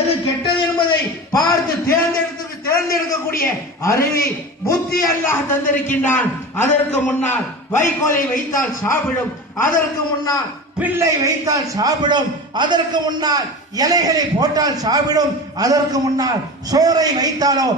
எது கெட்டது என்பதை பார்த்து தேர்ந்தெடுக்கக்கூடிய அறிவை புத்தி அல்லாஹ் தந்திருக்கின்றான். அதற்கு முன்னால் வைக்கோலை வைத்தால் சாப்பிடும், அதற்கு முன்னால் பிள்ளை வைத்தால் சாப்பிடும், அதற்கு முன்னால் இலைகளை போட்டால் சாப்பிடும், அதற்கு முன்னால் சோறை வைத்தாலோ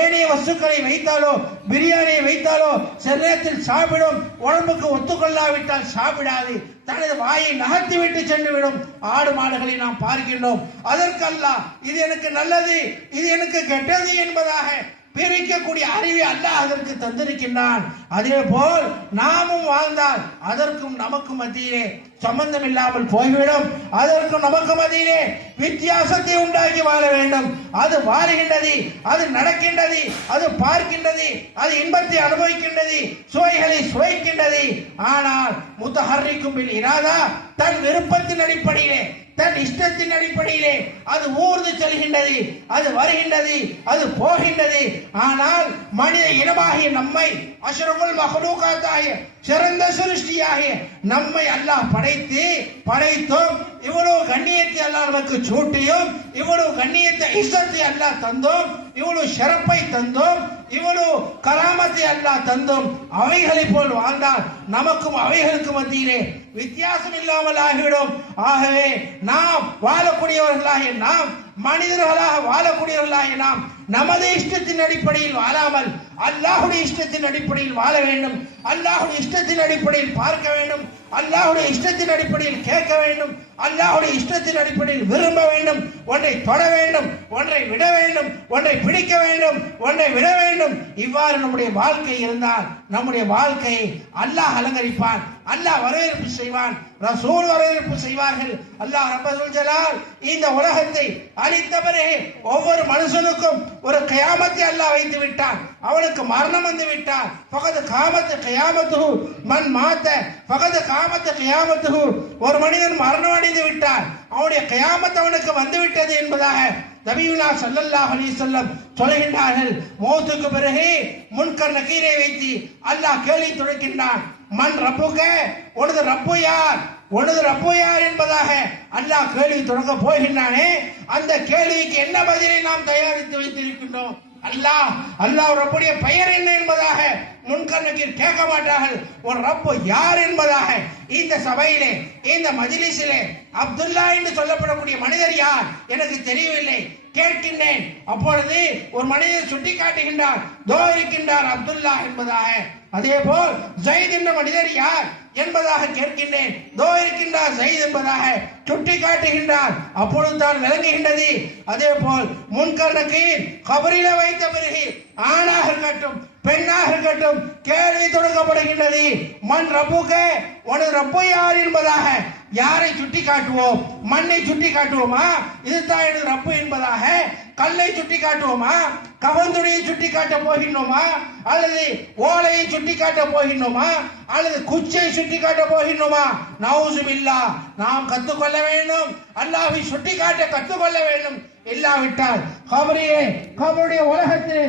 ஏனைய வஸ்துக்களை வைத்தாலோ பிரியாணியை வைத்தாலோ சரீரத்தில் சாப்பிடும். உடம்புக்கு ஒத்துக்கொள்ளாவிட்டால் சாப்பிடாது, தனது வாயை நகர்த்தி விட்டு சென்றுவிடும். ஆடு மாடுகளை நாம் பார்க்கின்றோம். அதற்கெல்லாம் இது எனக்கு நல்லது, இது எனக்கு கெட்டது என்பதாக பிரிக்கக்கூடிய அறிவை அல்லாஹ் அதற்கு தந்திருக்கின்றான். அதே போல் நாமும் வாழ்ந்தால் அதற்கும் நமக்கும் மத்தியிலே சம்பந்தம் இல்லாமல் போய்விடும். அதற்கும் நமக்கு மத்தியிலே வித்தியாசத்தை உண்டாக்கி வாழ வேண்டும். அது வாழுகின்றது, அது நடக்கின்றது, அது பார்க்கின்றது, அது இன்பத்தை அனுபவிக்கின்றது, சுவைகளை சுவைக்கின்றது. ஆனால் முத்தஹர்ரிக்கும் பில் இராதா, தன் விருப்பத்தின் அடிப்படையிலே தன் இஷ்டத்தின் அடிப்படையிலே அது ஊர்ந்து செல்கின்றது, அது வருகின்றது, அது போகின்றது. ஆனால் மனித இனமாகிய நம்மை அஷ்ரஃபுல் மஹ்லூகாத்தாகிய சிறந்த சிருஷ்டியாகிய நம்மை அல்லாஹ் படைத்தோம். இவ்வளவு கண்ணியத்தை அல்லாஹ் நமக்கு சூட்டியும், இவ்வளவு கண்ணியத்தை இஷ்டத்தை அல்லாஹ் தந்தோம், இவ்வளவு சிறப்பை தந்தோம், இவ்வளவு கராமத்தை அல்லாஹ் தந்தோம். அவைகளை போல் வாழ்ந்தால் நமக்கும் அவைகளுக்கு மத்தியிலே வித்தியாசம் இல்லாமல் ஆகிவிடும். ஆகவே நாம் வாழக்கூடியவர்களாகிய நாம், மனிதர்களாக வாழக்கூடியவர்களாகிய நாம் நமது இஷ்டத்தின் அடிப்படையில் வாழாமல் அல்லாஹுடைய இஷ்டத்தின் அடிப்படையில் வாழ வேண்டும். அல்லாஹுடைய இஷ்டத்தின் அடிப்படையில் பார்க்க வேண்டும். அல்லாஹுடைய இஷ்டத்தின் அடிப்படையில் கேட்க வேண்டும். அல்லாஹுடைய இஷ்டத்தின் அடிப்படையில் விரும்ப வேண்டும். ஒன்றை தொட வேண்டும், ஒன்றை விட வேண்டும், ஒன்றை பிடிக்க வேண்டும், ஒன்றை விட வேண்டும். இவ்வாறு நம்முடைய வாழ்க்கை இருந்தால் நம்முடைய வாழ்க்கையை அல்லாஹ் அலங்கரிப்பான், அல்லாஹ் வரவேற்பு செய்வான், ரசூல் வரவேற்பு செய்வார்கள். அல்லாஹ் ரப்பல் ஜலால் இந்த உலகத்தை அளித்த பிறகு ஒவ்வொரு மனுஷனுக்கும் ஒரு கியாமத்தை அல்லாஹ் வைத்து விட்டான். அவனுக்கு மரணம் வந்து விட்டான். ஃபகத் காமத் கியாமத்துஹு மன் மாத ஃபகத் காமத் கியாமத்துஹு, ஒரு மனிதன் மரணம் அடைந்து விட்டான், அவனுடைய கியாமத் அவனுக்கு வந்து விட்டது என்பதாக நபியுல்லா ஸல்லல்லாஹு அலைஹி வஸல்லம் சொல்கின்றார்கள். மௌத்துக்கு பிறகு முன்கர் நகீரை வைத்து அல்லாஹ் கேள்வி தொடுக்கின்றான். மன் ரப்புக, உனது ரப்பு யார், உனது ரப்பு யார் என்பதாக அல்லாஹ் கேள்வி தொடங்க போகின்றானே, அந்த கேள்விக்கு என்ன பதிலை நாம் தயாரித்து வைத்திருக்கின்றோம்? அல்லாஹ் ரப்புடைய பெயர் என்ன என்பதாக முன்கண்ணக்கீர் கேட்க மாட்டார்கள். ஒரு ரப்பு யார் என்பதாக இந்த சபையிலே, இந்த மஜ்லிஸிலே அப்துல்லா என்று சொல்லப்படக்கூடிய மனிதர் யார் எனக்கு தெரியவில்லை, கேட்கின்றேன். அப்பொழுது ஒரு மனிதர் சுட்டி காட்டுகின்றார், தோ இருக்கின்றார் அப்துல்லா என்பதாக. அதே போல் ஜெயித் என்ற மனிதர் யார் என்பதாக கேட்கின்றேன், தோ இருக்கின்றார் ஜெயித் என்பதாக சுட்டி காட்டுகின்றார். அப்பொழுது தான் விளங்குகின்றது. அதே போல் முன்கர் நகீர் கபரில வைத்த பிறகு ஆணாக இருக்கட்டும் பெண்ணாக இருக்கட்டும் கேள்வி தொடங்கப்படுகின்றது. மண் ரப்புக, உனது ரப்பு யார் என்பதாக யாரை சுட்டி காட்டுவோம்? மண்ணை சுட்டி காட்டுவோமா, இதுதான் எனது ரப்பு என்பதாக? கல்லை சுட்டி காட்டுவோமா, கவந்துடையை சுட்டி காட்ட போகின்றோமா, அல்லது ஓலையை சுட்டி காட்ட போகின்றோமா, அல்லது குச்சியை சுட்டி காட்ட போகின்றோமா? நவுசுபில்லாஹ், நாம் கற்றுக்கொள்ள வேண்டும், அல்லாஹ்வை சுட்டி காட்ட கற்றுக்கொள்ள வேண்டும். இல்லாவிட்டால் கபருடைய உலகத்தில்